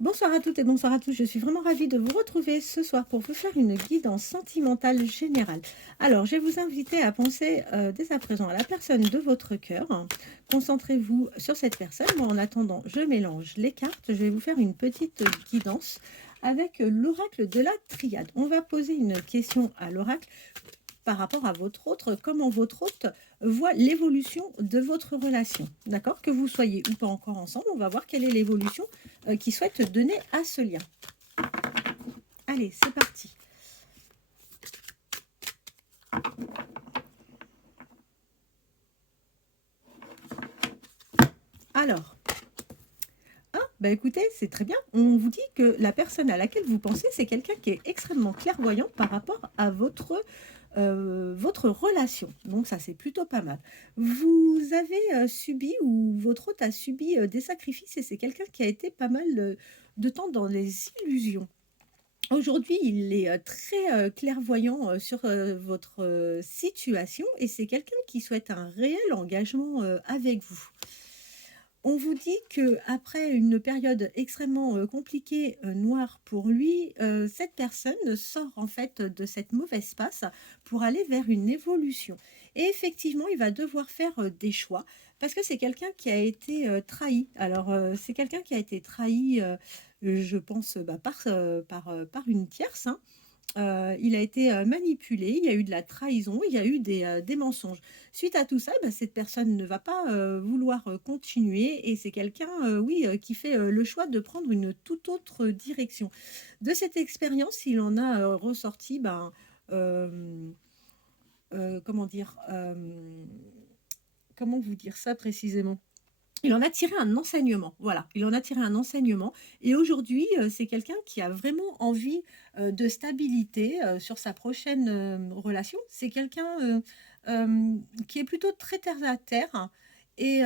Bonsoir à toutes et bonsoir à tous. Je suis vraiment ravie de vous retrouver ce soir pour vous faire une guidance sentimentale générale. Alors, je vais vous inviter à penser dès à présent à la personne de votre cœur. Concentrez-vous sur cette personne. Moi, en attendant, je mélange les cartes. Je vais vous faire une petite guidance avec l'oracle de la triade. On va poser une question à l'oracle par rapport à votre hôte, comment votre hôte voit l'évolution de votre relation. D'accord? Que vous soyez ou pas encore ensemble, on va voir quelle est l'évolution qu'il souhaite donner à ce lien. Allez, c'est parti. Alors, bah écoutez, c'est très bien. On vous dit que la personne à laquelle vous pensez, c'est quelqu'un qui est extrêmement clairvoyant par rapport à votre relation. Donc ça, c'est plutôt pas mal. Vous avez subi ou votre hôte a subi des sacrifices et c'est quelqu'un qui a été pas mal de temps dans les illusions. Aujourd'hui, il est très clairvoyant sur votre situation et c'est quelqu'un qui souhaite un réel engagement avec vous. On vous dit que après une période extrêmement compliquée, noire pour lui, cette personne sort en fait de cette mauvaise passe pour aller vers une évolution. Et effectivement, il va devoir faire des choix parce que c'est quelqu'un qui a été trahi. Alors, c'est quelqu'un qui a été trahi, je pense, bah, par une tierce, hein. Il a été manipulé, il y a eu de la trahison, il y a eu des mensonges. Suite à tout ça, bah, cette personne ne va pas vouloir continuer et c'est quelqu'un, oui, qui fait le choix de prendre une toute autre direction. De cette expérience, il en a ressorti, ben, comment dire, comment vous dire ça précisément? Il en a tiré un enseignement, voilà, il en a tiré un enseignement et aujourd'hui, c'est quelqu'un qui a vraiment envie, de stabilité, sur sa prochaine, relation. C'est quelqu'un, qui est plutôt très terre à terre et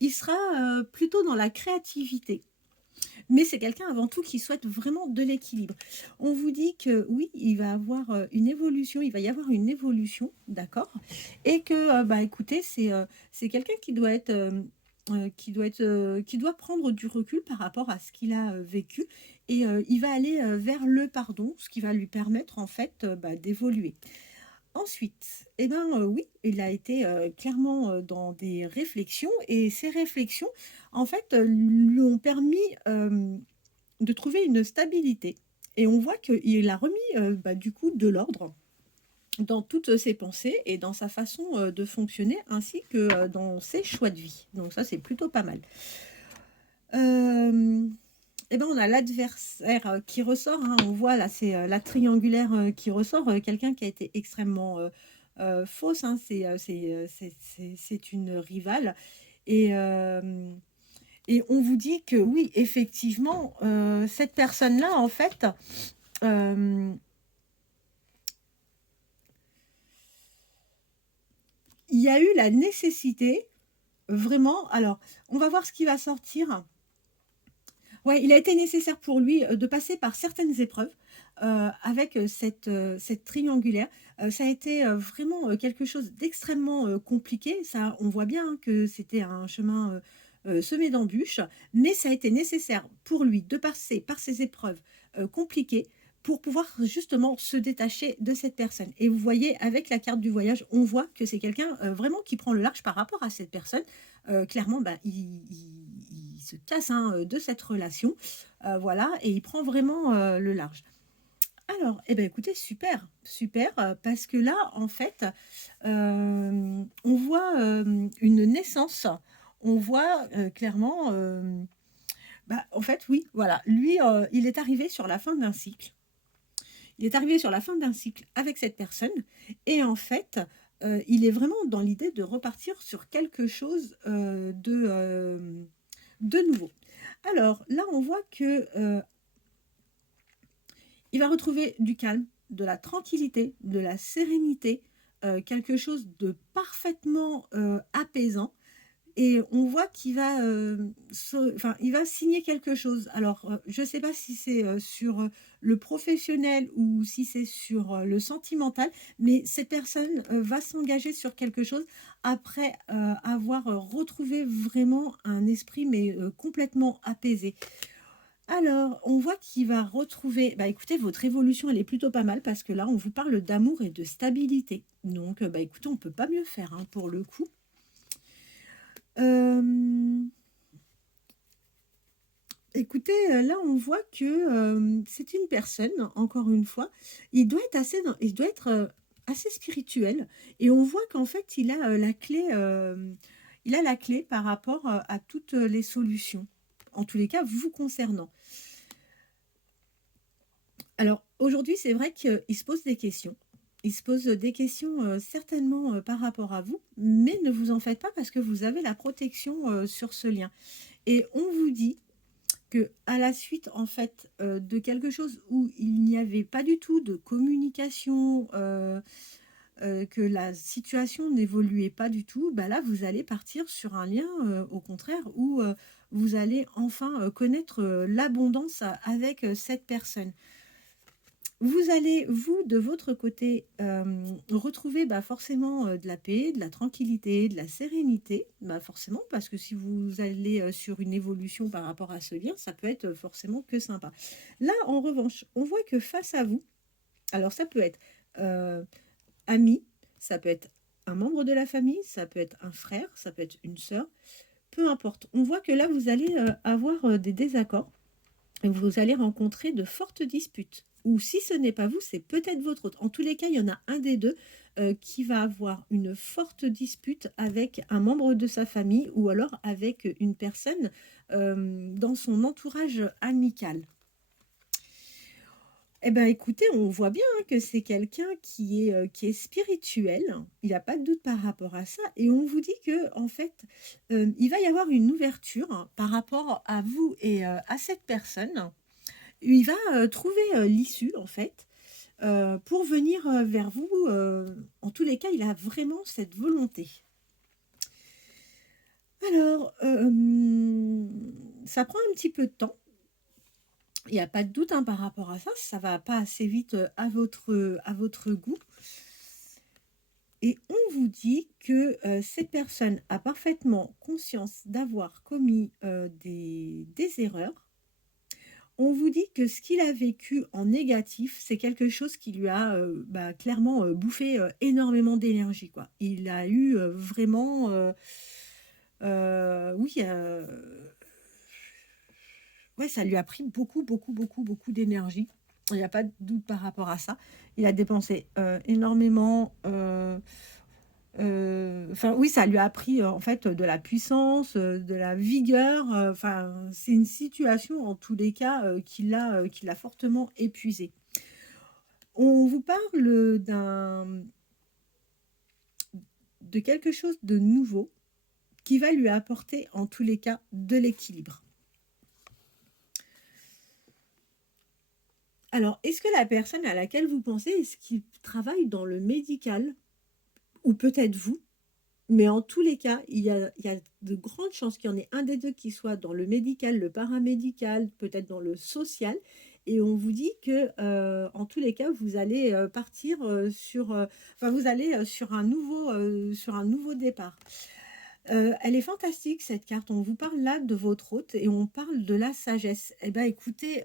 il sera, plutôt dans la créativité. Mais c'est quelqu'un avant tout qui souhaite vraiment de l'équilibre. On vous dit que oui, il va avoir, une évolution, il va y avoir une évolution, d'accord? Et que, bah, écoutez, c'est quelqu'un qui doit prendre du recul par rapport à ce qu'il a, vécu et il va aller, vers le pardon, ce qui va lui permettre en fait, bah, d'évoluer. Ensuite, eh ben, oui, il a été, clairement, dans des réflexions et ces réflexions, en fait, lui ont permis, de trouver une stabilité et on voit qu'il a remis, bah, du coup, de l'ordre dans toutes ses pensées et dans sa façon, de fonctionner ainsi que, dans ses choix de vie. Donc ça, c'est plutôt pas mal. Hem Et ben, on a l'adversaire, qui ressort, hein. On voit là, c'est, la triangulaire, qui ressort, quelqu'un qui a été extrêmement, fausse, hein. C'est une rivale et on vous dit que oui, effectivement, cette personne-là, en fait, hem, il y a eu la nécessité, vraiment alors, on va voir ce qui va sortir. Ouais, il a été nécessaire pour lui, de passer par certaines épreuves, avec, cette triangulaire. Ça a été, vraiment, quelque chose d'extrêmement, compliqué. Ça, on voit bien, hein, que c'était un chemin, semé d'embûches, mais ça a été nécessaire pour lui de passer par ces épreuves, compliquées pour pouvoir justement se détacher de cette personne et vous voyez avec la carte du voyage, on voit que c'est quelqu'un, vraiment qui prend le large par rapport à cette personne. Clairement, bah, il se casse, hein, de cette relation, voilà et il prend vraiment, le large. Alors, eh ben, écoutez, super, super, parce que là, en fait, on voit, une naissance. On voit, clairement, bah, en fait, oui, voilà, lui, il est arrivé sur la fin d'un cycle. Il est arrivé sur la fin d'un cycle avec cette personne et en fait, il est vraiment dans l'idée de repartir sur quelque chose, de nouveau. Alors là, on voit que, il va retrouver du calme, de la tranquillité, de la sérénité, quelque chose de parfaitement, apaisant et on voit qu'il va, enfin, il va signer quelque chose. Alors, je ne sais pas si c'est, sur, le professionnel ou si c'est sur, le sentimental, mais cette personne, va s'engager sur quelque chose après, avoir, retrouvé vraiment un esprit, mais, complètement apaisé. Alors, on voit qu'il va retrouver, bah écoutez, votre évolution, elle est plutôt pas mal parce que là, on vous parle d'amour et de stabilité. Donc, bah écoutez, on peut pas mieux faire hein, pour le coup. Euh, Écoutez, là, on voit que c'est une personne, encore une fois, il doit être assez spirituel, et on voit qu'en fait, il a la clé par rapport à toutes les solutions, en tous les cas, vous concernant. Alors, aujourd'hui, c'est vrai qu'il se pose des questions. Il se pose des questions certainement par rapport à vous, mais ne vous en faites pas parce que vous avez la protection sur ce lien. Et on vous dit que à la suite en fait de quelque chose où il n'y avait pas du tout de communication, que la situation n'évoluait pas du tout, bah là vous allez partir sur un lien au contraire où vous allez enfin connaître l'abondance avec cette personne. Vous allez, vous, de votre côté, retrouver bah, forcément de la paix, de la tranquillité, de la sérénité, bah, forcément, parce que si vous allez sur une évolution par rapport à ce lien, ça peut être forcément que sympa. Là, en revanche, on voit que face à vous, alors ça peut être euh, ami, ça peut être un membre de la famille, ça peut être un frère, ça peut être une sœur, peu importe. On voit que là, vous allez avoir des désaccords et vous allez rencontrer de fortes disputes. Ou si ce n'est pas vous, c'est peut-être votre autre. En tous les cas, il y en a un des deux qui va avoir une forte dispute avec un membre de sa famille ou alors avec une personne dans son entourage amical. Eh bien, écoutez, on voit bien hein, que c'est quelqu'un qui est spirituel. Il n'y a pas de doute par rapport à ça. Et on vous dit que, en fait, il va y avoir une ouverture hein, par rapport à vous et à cette personne. Il va trouver l'issue, en fait, pour venir vers vous. En tous les cas, il a vraiment cette volonté. Alors, ça prend un petit peu de temps. Il n'y a pas de doute hein, par rapport à ça. Ça ne va pas assez vite à votre goût. Et on vous dit que cette personne a parfaitement conscience d'avoir commis des erreurs. On vous dit que ce qu'il a vécu en négatif, c'est quelque chose qui lui a bah, clairement bouffé énormément d'énergie, quoi. Il a eu vraiment, oui, ouais, ça lui a pris beaucoup, beaucoup, beaucoup, beaucoup d'énergie. Il n'y a pas de doute par rapport à ça. Il a dépensé énormément. Enfin, oui, ça lui a appris en fait de la puissance, de la vigueur. Enfin, c'est une situation en tous les cas qui l'a fortement épuisé. On vous parle de quelque chose de nouveau qui va lui apporter en tous les cas de l'équilibre. Alors, est-ce que la personne à laquelle vous pensez, est-ce qu'il travaille dans le médical ou peut-être vous? Mais en tous les cas, il y a de grandes chances qu'il y en ait un des deux qui soit dans le médical, le paramédical, peut-être dans le social. Et on vous dit que, en tous les cas, vous allez partir enfin, vous allez sur un nouveau départ. Elle est fantastique cette carte. On vous parle là de votre hôte et on parle de la sagesse. Eh bien, écoutez,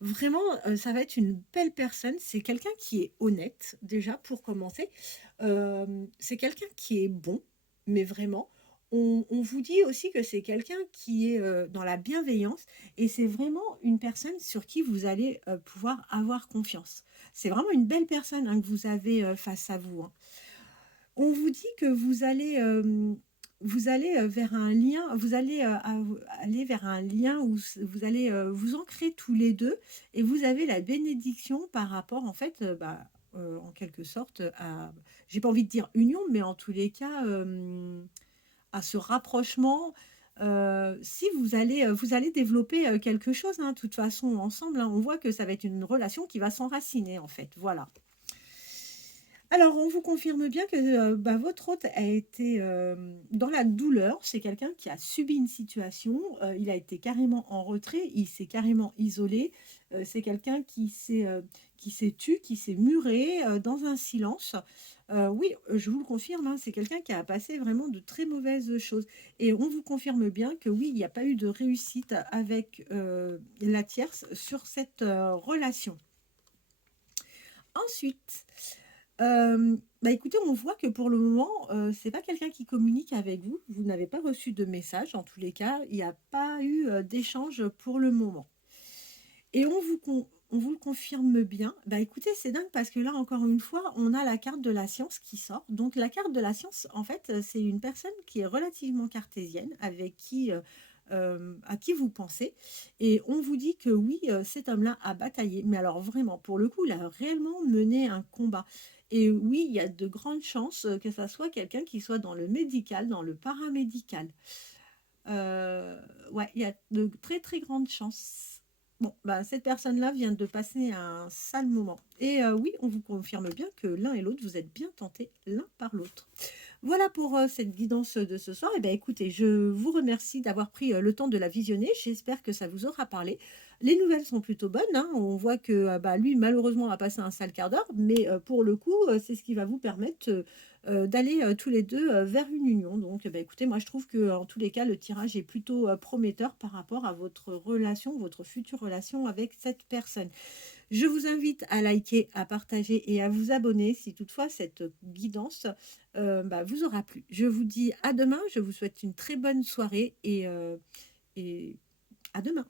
vraiment, ça va être une belle personne. C'est quelqu'un qui est honnête, déjà, pour commencer. C'est quelqu'un qui est bon, mais vraiment. On vous dit aussi que c'est quelqu'un qui est dans la bienveillance et c'est vraiment une personne sur qui vous allez pouvoir avoir confiance. C'est vraiment une belle personne hein, que vous avez face à vous. Hein. On vous dit que vous allez vers un lien, aller vers un lien où vous allez vous ancrer tous les deux et vous avez la bénédiction par rapport en fait, bah, en quelque sorte à, j'ai pas envie de dire union, mais en tous les cas à ce rapprochement. Si vous allez développer quelque chose, hein, de toute façon ensemble, hein, on voit que ça va être une relation qui va s'enraciner en fait. Voilà. Alors, on vous confirme bien que votre hôte a été dans la douleur. C'est quelqu'un qui a subi une situation. Il a été carrément en retrait. Il s'est carrément isolé. C'est quelqu'un qui s'est tu, qui s'est muré dans un silence. Oui, je vous le confirme, hein, c'est quelqu'un qui a passé vraiment de très mauvaises choses. Et on vous confirme bien que oui, il n'y a pas eu de réussite avec la tierce sur cette relation. Ensuite, écoutez, on voit que pour le moment, c'est pas quelqu'un qui communique avec vous. Vous n'avez pas reçu de message, en tous les cas, il n'y a pas eu, d'échange pour le moment et on vous le confirme bien. Bah, écoutez, c'est dingue parce que là, encore une fois, on a la carte de la science qui sort. Donc la carte de la science, en fait, c'est une personne qui est relativement cartésienne, avec qui, à qui vous pensez et on vous dit que oui, cet homme-là a bataillé, mais alors vraiment, pour le coup, il a réellement mené un combat et oui, il y a de grandes chances, que ça soit quelqu'un qui soit dans le médical, dans le paramédical. Heu, ouais, il y a de très, très grandes chances. Bon, bah, cette personne-là vient de passer un sale moment et oui, on vous confirme bien que l'un et l'autre, vous êtes bien tentés l'un par l'autre. Voilà pour, cette guidance, de ce soir et ben écoutez, je vous remercie d'avoir pris, le temps de la visionner. J'espère que ça vous aura parlé. Les nouvelles sont plutôt bonnes, hein. On voit que, lui, malheureusement, a passé un sale quart d'heure, mais pour le coup, c'est ce qui va vous permettre, d'aller, tous les 2 vers une union. Donc, écoutez, moi, je trouve que en tous les cas, le tirage est plutôt, prometteur par rapport à votre relation, votre future relation avec cette personne. Je vous invite à liker, à partager et à vous abonner si toutefois cette guidance, vous aura plu. Je vous dis à demain, je vous souhaite une très bonne soirée et à demain.